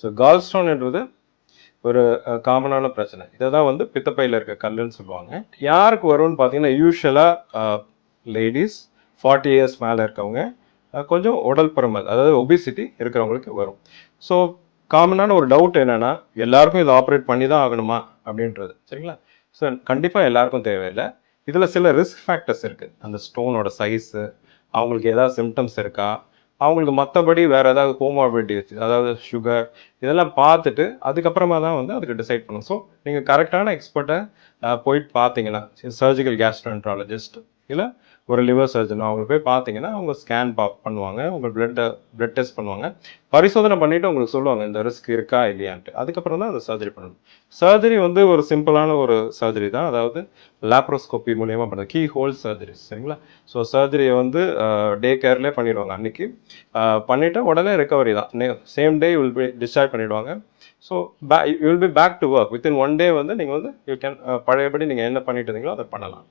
So கால் ஸ்டோன்ன்றது ஒரு காமனான பிரச்சனை. இதை தான் வந்து பித்தப்பையில் இருக்க கல்லுன்னு சொல்லுவாங்க. யாருக்கு வரும்னு பார்த்தீங்கன்னா யூஸ்வலாக லேடிஸ் ஃபார்ட்டி இயர்ஸ் மேலே இருக்கவங்க கொஞ்சம் உடல் பருமல் அதாவது ஒபிசிட்டி இருக்கிறவங்களுக்கு வரும். ஸோ காமனான ஒரு டவுட் என்னன்னா எல்லாருக்கும் இதை ஆப்ரேட் பண்ணி தான் ஆகணுமா அப்படின்றது. சரிங்களா? ஸோ கண்டிப்பாக எல்லாருக்கும் தேவையில்லை. இதில் சில ரிஸ்க் ஃபேக்டர்ஸ் இருக்குது அந்த ஸ்டோனோட சைஸு அவங்களுக்கு ஏதாவது சிம்டம்ஸ் இருக்கா? அவங்களுக்கு மற்றபடி வேறு ஏதாவது கோமாபிலிட்டிஸ் அதாவது சுகர் இதெல்லாம் பார்த்துட்டு அதுக்கப்புறமா தான் வந்து அதுக்கு டிசைட் பண்ணணும். ஸோ நீங்கள் கரெக்டான எக்ஸ்பர்ட்டை போயிட்டு பார்த்தீங்கன்னா சர்ஜிக்கல் கேஸ்ட்ரன்ட்ராலஜிஸ்ட் இல்லை ஒரு லிவர் சர்ஜன் அவங்க போய் பார்த்தீங்கன்னா அவங்க ஸ்கேன் பா பண்ணுவாங்க. உங்கள் பிளட்டை பிளட் டெஸ்ட் பண்ணுவாங்க. பரிசோதனை பண்ணிவிட்டு உங்களுக்கு சொல்லுவாங்க இந்த ரிஸ்க் இருக்கா இல்லையான்ட்டு. அதுக்கப்புறம் தான் அந்த சர்ஜரி பண்ணணும். சர்ஜரி வந்து ஒரு சிம்பிளான ஒரு சர்ஜரி தான். அதாவது லேப்ரோஸ்கோப்பி மூலியமாக பண்ணுறது கீ ஹோல் சர்ஜரி சரிங்களா? ஸோ சர்ஜரியை வந்து டே கேர்லேயே பண்ணிடுவாங்க. அன்னைக்கு பண்ணிவிட்டு உடனே ரெக்கவரி தான். Same day will be discharge பண்ணிவிடுவாங்க so pay will be back to work within one day வந்து நீங்கள் வந்து யூ கேன் பழையபடி நீங்கள் என்ன பண்ணிட்டு இருந்தீங்களோ அதை பண்ணலாம்.